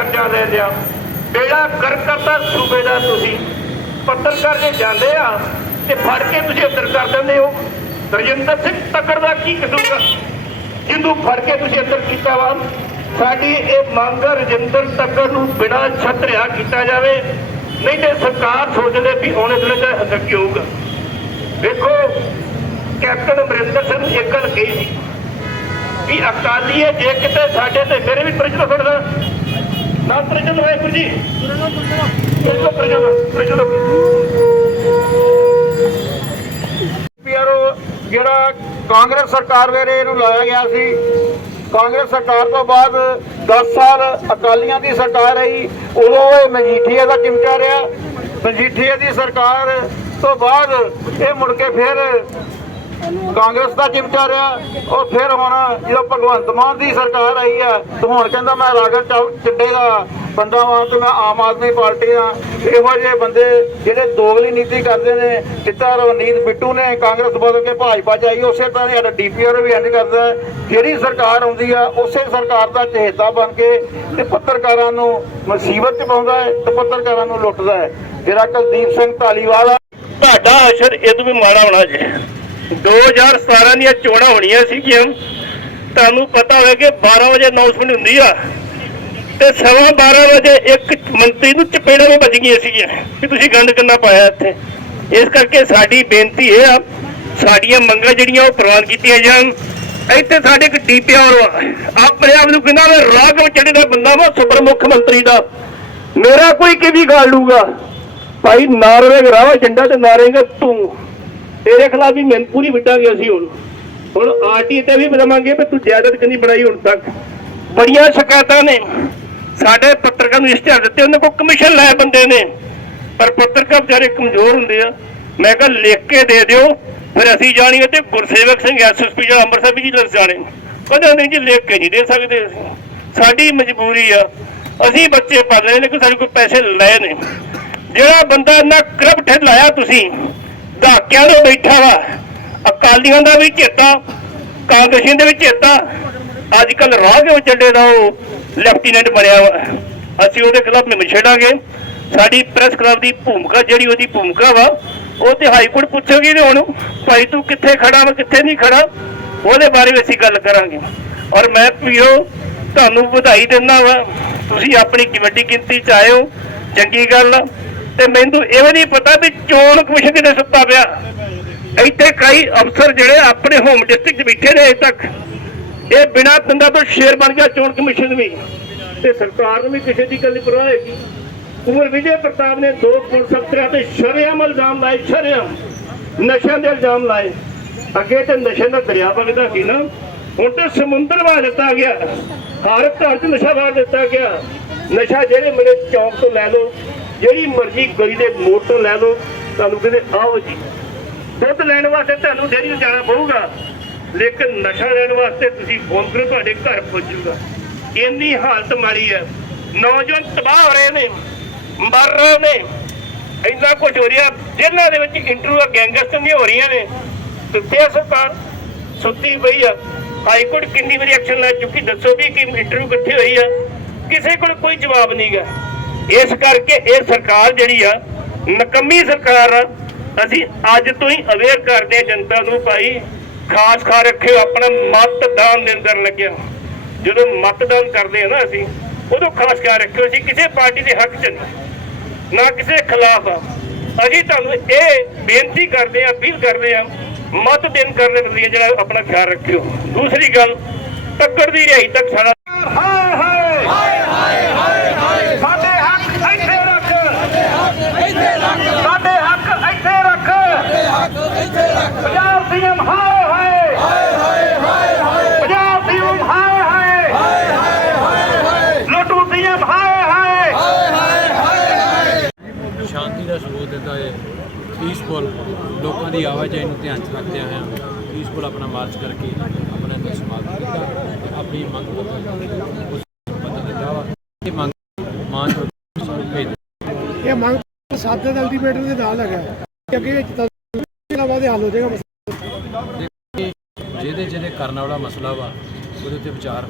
ਕਰਜ਼ਾ ਲੈ ਲਿਆ। ਬੇੜਾ ਕਰ ਕਰਤਾ ਸੂਬੇਦਾਰ ਤੁਸੀਂ। ਪੱਤਰ ਕਰਕੇ ਜਾਂਦੇ ਆ ਤੇ ਫੜ ਕੇ ਤੁਸੀਂ ਅੰਦਰ ਕਰ ਦਿੰਦੇ ਹੋ। ਰਜਿੰਦਰ ਸਿੰਘ ਤੱਕਰ ਦਾ ਕੀ ਕਸੂਰ ਜਿੰਦੂ ਫੜ ਕੇ ਤੁਸੀਂ ਅੰਦਰ ਕੀਤਾ ਵਾ। ਸਾਡੀ ਇਹ ਮੰਗ ਰਜਿੰਦਰ ਤੱਕਰ ਨੂੰ ਬਿਨਾਂ ਛਤਰਿਆ ਕੀਤਾ ਜਾਵੇ। ਨਹੀਂ ਤੇ ਸਰਕਾਰ ਸੋਚਦੇ ਵੀ ਆਉਣੇ ਦਿਨਾਂ ਦਾ ਅਸਰ ਕੀ ਹੋਊਗਾ। ਦੇਖੋ ਕੈਪਟਨ ਅਮਰਿੰਦਰ ਸਿੰਘ ਇੱਕ ਗੱਲ ਕਹੀ ਸੀ ਵੀ ਅਕਾਲੀਏ ਜੇ ਕਿਤੇ ਸਾਡੇ ਤੇ ਫਿਰ ਵੀ ਪ੍ਰਸ਼ਨ ਫੜਦਾ ਨਾ ਪ੍ਰਜਨ ਵਾਹਿਗੁਰੂ ਜੀ। ਪ੍ਰਜਨ ਪ੍ਰਜਨ ਪ੍ਰਜਨ ਪੀਆਰਓ ਜਿਹੜਾ ਕਾਂਗਰਸ ਸਰਕਾਰ ਵੇਲੇ ਇਹਨੂੰ ਲਾਇਆ ਗਿਆ ਸੀ, ਕਾਂਗਰਸ ਸਰਕਾਰ ਤੋਂ ਬਾਅਦ 10 ਸਾਲ ਅਕਾਲੀਆਂ ਦੀ ਸਰਕਾਰ ਰਹੀ, ਉਦੋਂ ਇਹ ਮਜੀਠੀਆ ਦਾ ਚਿਮਟਾ ਰਿਹਾ। ਮਜੀਠੀਆ ਦੀ ਸਰਕਾਰ ਤੋਂ ਬਾਅਦ ਇਹ ਮੁੜ ਕੇ ਫਿਰ ਕਾਂਗਰਸ ਦਾ ਚਿਮਟਾ ਰਿਹਾ ਔਰ ਫਿਰ ਹੁਣ ਜਦੋਂ ਭਗਵੰਤ ਮਾਨ ਦੀ ਸਰਕਾਰ ਆਈ ਹੈ ਤੇ ਹੁਣ ਕਹਿੰਦਾ ਮੈਂ ਰਾਗਰ ਚੌ- ਦਾ ਬੰਦਾ ਵਾਂ ਤੇ ਮੈਂ ਆਮ ਆਦਮੀ ਪਾਰਟੀ ਦਾ ਇਹੋ ਜਿਹੇ ਬੰਦੇ ਜਿਹੜੇ ਦੋਗਲੀ ਨੀਤੀ ਕਰਦੇ ਨੇ, ਜਿੱਦਾਂ ਰਵਨੀਤ ਬਿੱਟੂ ਨੇ ਕਾਂਗਰਸ ਬਦਲ ਕੇ ਭਾਜਪਾ ਚ ਆਈ, ਉਸੇ ਤਰ੍ਹਾਂ ਸਾਡਾ ਡੀਪੀਆਰ ਵੀ ਇੰਜ ਕਰਦਾ। ਜਿਹੜੀ ਸਰਕਾਰ ਆਉਂਦੀ ਆ, ਉਸੇ ਸਰਕਾਰ ਦਾ ਚਹੇਤਾ ਬਣ ਕੇ ਤੇ ਪੱਤਰਕਾਰਾਂ ਨੂੰ ਮੁਸੀਬਤ ਚ ਪਾਉਂਦਾ ਹੈ ਤੇ ਪੱਤਰਕਾਰਾਂ ਨੂੰ ਲੁੱਟਦਾ ਹੈ। ਜਿਹੜਾ ਕੁਲਦੀਪ ਸਿੰਘ ਧਾਲੀਵਾਲ ਤੁਹਾਡਾ ਅਸਰ ਇਹ ਤੋਂ ਵੀ ਮਾੜਾ ਹੋਣਾ ਜੇ। 2017 ਦੀਆਂ ਚੋਣਾਂ ਹੋਣੀਆਂ ਸੀਗੀਆਂ। ਤੁਹਾਨੂੰ ਪਤਾ ਹੋਵੇ ਕਿ 12 ਵਜੇ ਅਨਾਉਂਸਮੈਂਟ ਹੁੰਦੀ ਆ ਤੇ ਸਵਾ 12 ਵਜੇ ਇੱਕ ਮੰਤਰੀ ਨੂੰ ਚਪੇੜਾਂ ਵੀ ਵੱਜ ਗਈਆਂ ਸੀਗੀਆਂ ਕਿ ਤੁਸੀਂ ਗੰਦ ਕਿੰਨਾ ਪਾਇਆ ਇੱਥੇ। ਇਸ ਕਰਕੇ ਸਾਡੀ ਬੇਨਤੀ ਇਹ ਆ, ਸਾਡੀਆਂ ਮੰਗਾਂ ਜਿਹੜੀਆਂ ਉਹ ਪ੍ਰਵਾਨ ਕੀਤੀਆਂ ਜਾਣ। ਇੱਥੇ ਸਾਡੇ ਇੱਕ ਡੀਪੀਆਰ ਆਪਣੇ ਆਪ ਨੂੰ ਕਹਿੰਦਾ ਮੈਂ ਰਾਘਵ ਚੜੇ ਦਾ ਬੰਦਾ ਵਾ, ਸੁਪਰ ਮੁੱਖ ਮੰਤਰੀ ਦਾ। ਮੇਰਾ ਕੋਈ ਕਿਵੇਂ ਗਾਲ ਲੂਗਾ ਭਾਈ ਨਾਰਵੇ ਗਰਾਵਾ ਝੰਡਾ ਤੇ ਨਾਰੇਗਾ ਤੂੰ। ਤੇਰੇ ਖਿਲਾਫ ਵੀ ਮੈਂ ਪੂਰੀ ਵਿਟਾਂਗੇ ਅਸੀਂ ਹੁਣ। ਹੁਣ ਆਰਟੀ ਤੇ ਵੀ ਬਦਮਾਂਗੇ ਵੀ ਤੂੰ ਜਾਇਦਾਦ ਕਿੰਨੀ ਬਣਾਈ ਹੁਣ ਤੱਕ? ਬੜੀਆਂ ਸ਼ਿਕਾਇਤਾਂ ਨੇ। ਸਾਡੇ ਪੱਤਰਕਾਰ ਨੂੰ ਇਸ਼ਤਿਹਾਰ ਦਿੱਤੇ, ਉਹਨਾਂ ਕੋਲ ਕਮਿਸ਼ਨ ਲਾਇਆ ਬੰਦੇ ਨੇ। ਪਰ ਪੱਤਰਕਾਰ ਵਿਚਾਰੇ ਕਮਜ਼ੋਰ ਹੁੰਦੇ ਆ। ਮੈਂ ਕਿਹਾ ਲਿਖ ਕੇ ਦੇ ਦਿਓ। ਫਿਰ ਅਸੀਂ ਜਾਣੀਏ ਤੇ ਗੁਰਸੇਵਕ ਸਿੰਘ ਐਸਐਸਪੀ ਜਿਹੜਾ ਅੰਮ੍ਰਿਤਸਰ ਵਿਜੀਲੈਂਸ ਜਾਣੇ। ਕਹਿੰਦੇ ਨਹੀਂ ਜੀ, ਲਿਖ ਕੇ ਨਹੀਂ ਦੇ ਸਕਦੇ ਸਾਡੀ ਮਜਬੂਰੀ ਆ। ਅਸੀਂ ਬੱਚੇ ਪਾਲ ਰਹੇ ਨੇ ਸਾਡੇ ਕੋਲ ਪੈਸੇ ਲਏ ਨੇ। ਜਿਹੜਾ ਬੰਦਾ ਇੰਨਾ ਕਰਪਟ ਲਾਇਆ ਤੁਸੀਂ ਧਾਕਿਆਂ ਦੇ ਬੈਠਾ ਵਾ। ਅਕਾਲੀਆਂ ਦਾ ਵੀ ਚੇਤਾ, ਕਾਂਗਰਸੀਆਂ ਦੇ ਵੀ ਚੇਤਾ। ਅੱਜ ਕੱਲ ਰਾਹ ਦੇ ਚੱਡੇ ਦਾ ਉਹ ਲੈਫਟੀਨੈਂਟ ਬਣਿਆ ਵਾ? ਅਸੀਂ ਉਹਦੇ ਖਿਲਾਫ ਨਿਮ ਛੇੜਾਂਗੇ। ਸਾਡੀ ਪ੍ਰੈਸ ਕਲੱਬ ਦੀ ਭੂਮਿਕਾ, ਜਿਹੜੀ ਉਹਦੀ ਭੂਮਿਕਾ ਵਾ, ਉਹ ਤੇ ਹਾਈ ਕੋਰਟ ਪੁੱਛੇਗੀ ਤੇ ਉਹਨੂੰ, ਭਾਈ ਤੂੰ ਕਿੱਥੇ ਖੜਾ ਵਾ, ਕਿੱਥੇ ਨਹੀਂ ਖੜਾ? ਉਹਦੇ ਬਾਰੇ ਵੀ ਅਸੀਂ ਗੱਲ ਕਰਾਂਗੇ। ਔਰ ਮੈਂ ਪੀਓ ਤੁਹਾਨੂੰ ਵਧਾਈ ਦਿੰਦਾ ਵਾ। ਤੁਸੀਂ ਆਪਣੀ ਵੱਡੀ ਗਿਣਤੀ ਚ ਆਇਓ ਚੰਗੀ ਗੱਲ ਆ। ਤੇ ਮੈਨੂੰ ਇਹ ਵੀ ਨਹੀਂ ਪਤਾ ਵੀ ਚੋਣ ਕਮਿਸ਼ਨ ਕਿਨੇ ਸੁੱਤਾ ਪਿਆ। ਇੱਥੇ ਕਈ ਅਫਸਰ ਜਿਹੜੇ ਆਪਣੇ ਹੋਮ ਡਿਸਟ੍ਰਿਕਟ 'ਚ ਬੈਠੇ ਨੇ ਅਜੇ ਤੱਕ। ਇਹ ਬਿਨਾਂ ਦੰਦਾ ਤੋਂ ਸ਼ੇਰ ਬਣ ਗਿਆ ਚੋਣ ਕਮਿਸ਼ਨ ਵੀ। ਤੇ ਸਰਕਾਰ ਨੂੰ ਵੀ ਕਿਸੇ ਦੀ ਗੱਲ ਪਰਵਾਹ ਹੈਗੀ। ਕੁਮਰ ਵਿਜੇ ਪ੍ਰਤਾਪ ਨੇ ਦੋ ਪੁਲਿਸ ਅਫਸਰਾਂ ਤੇ ਸ਼ਰੇਆਮ ਇਲਜ਼ਾਮ ਲਾਏ, ਸ਼ਰੇਆਮ। ਨਸ਼ਿਆਂ ਦੇ ਇਲਜ਼ਾਮ ਲਾਏ। ਅੱਗੇ ਤੇ ਨਸ਼ੇ ਦਾ ਦਰਿਆ ਵਗਦਾ ਸੀ ਨਾ। ਹੁਣ ਤੇ ਸਮੁੰਦਰ ਵਾਹ ਦਿੱਤਾ ਗਿਆ। ਹਰ ਘਰ 'ਚ ਨਸ਼ਾ ਵਾਰ ਦਿੱਤਾ ਗਿਆ। ਨਸ਼ਾ ਜਿਹੜੇ ਮੇਰੇ ਚੌਂਕ ਤੋਂ ਲੈ ਲਓ। ਜਿਹੜੀ ਮਰਜ਼ੀ ਗਲੀ ਦੇ ਮੋਟਰ ਲੈ ਲਓ, ਤੁਹਾਨੂੰ ਕਹਿੰਦੇ, ਆਓ ਜੀ। ਦੁੱਧ ਲੈਣ ਵਾਸਤੇ ਤੁਹਾਨੂੰ ਡੇਰੀ ਨੂੰ ਜਾਣਾ ਪਊਗਾ, ਲੇਕਿਨ ਨਸ਼ਾ ਲੈਣ ਵਾਸਤੇ ਤੁਸੀਂ ਫੋਨ ਤੁਹਾਡੇ ਘਰ ਪਹੁੰਚੂਗਾ ਇੰਨੀ ਹਾਲਤ ਮਾਰੀ ਹੈ। ਨੌਜਵਾਨ ਤਬਾਹ ਹੋ ਰਹੇ ਨੇ, ਮਰ ਰਹੇ ਨੇ। ਇੰਨਾ ਕੁਝ ਹੋ ਰਿਹਾ ਜੇਲ੍ਹਾਂ ਦੇ ਵਿੱਚ ਇੰਟਰਵਿਊ ਗੈਂਗਸਟਰ ਦੀਆਂ ਹੋ ਰਹੀਆਂ ਨੇ। ਸੁੱਤਿਆ ਸਰਕਾਰ, ਸੁੱਤੀ ਪਈ ਆ। ਹਾਈ ਕੋਰਟ ਕਿੰਨੀ ਵਾਰੀ ਐਕਸ਼ਨ ਲੈ ਚੁੱਕੀ, ਦੱਸੋ ਵੀ ਕਿ ਇੰਟਰਵਿਊ ਕਿੱਥੇ ਹੋਈ ਆ। ਕਿਸੇ ਕੋਲ ਕੋਈ ਜਵਾਬ ਨਹੀਂਗਾ ਇਸ ਕਰਕੇ ਇਹ ਸਰਕਾਰ ਜਿਹੜੀ ਆ, ਨਕੰਮੀ ਸਰਕਾਰ ਆ, ਅਸੀਂ ਅੱਜ ਤੋਂ ਹੀ ਅਵੇਅਰ ਕਰਦੇ ਹਾਂ ਜਨਤਾ ਨੂੰ ਭਾਈ, ਖਾਸ ਖਾ ਰੱਖਿਓ, ਆਪਣਾ ਮਤਦਾਨ ਦੇ ਅੰਦਰ ਲੱਗਿਆ ਜਦੋਂ ਮਤਦਾਨ ਕਰਦੇ ਆ ਨਾ ਅਸੀਂ, ਉਦੋਂ ਖਾਸ ਖਿਆਲ ਰੱਖਿਓ, ਅਸੀਂ ਕਿਸੇ ਪਾਰਟੀ ਦੇ ਹੱਕ 'ਚ ਨਹੀਂ, ਨਾ ਕਿਸੇ ਖਿਲਾਫ ਆ। ਅਸੀਂ ਤੁਹਾਨੂੰ ਇਹ ਬੇਨਤੀ ਕਰਦੇ ਆ ਅਪੀਲ ਕਰਦੇ ਆ ਮਤ ਦੇਣ ਕਰਨ ਦੇ ਲਈ ਜਿਹੜਾ ਆਪਣਾ ਖਿਆਲ ਰੱਖਿਓ। ਦੂਸਰੀ ਗੱਲ, ਤੱਕੜ ਦੀ ਰਿਹਾਈ ਤੱਕ ਸਾਡਾ ਆਵਾਜਾਈ ਨੂੰ ਧਿਆਨ 'ਚ ਰੱਖਦਿਆਂ ਹੋਇਆਂ ਪੀਸਫੁਲ ਆਪਣਾ ਮਾਰਚ ਕਰਕੇ ਆਪਣਾ ਇੱਥੇ ਸਮਾਗਮ ਕੀਤਾ ਤੇ ਆਪਣੀ ਮੰਗ ਉਸ ਪੱਤਰ ਦਿੱਤਾ ਵਾ ਇਹ ਮੰਗ ਮਾਨ ਤੋਂ ਭੇਜ। ਇਹ ਮੰਗ ਸਾਦੇ ਦਾ ਅਲਟੀਮੇਟਮ ਦੇ ਨਾਲ ਹੈਗਾ। ਕਿ ਅੱਗੇ ਦਿਨਾਂ ਬਾਅਦ ਇਹ ਹੱਲ ਹੋ ਜਾਏਗਾ ਜਿਹਦੇ ਜਿਹਦੇ ਕਰਨ ਵਾਲਾ ਮਸਲਾ ਵਾ ਉਹਦੇ ਉੱਤੇ ਵਿਚਾਰ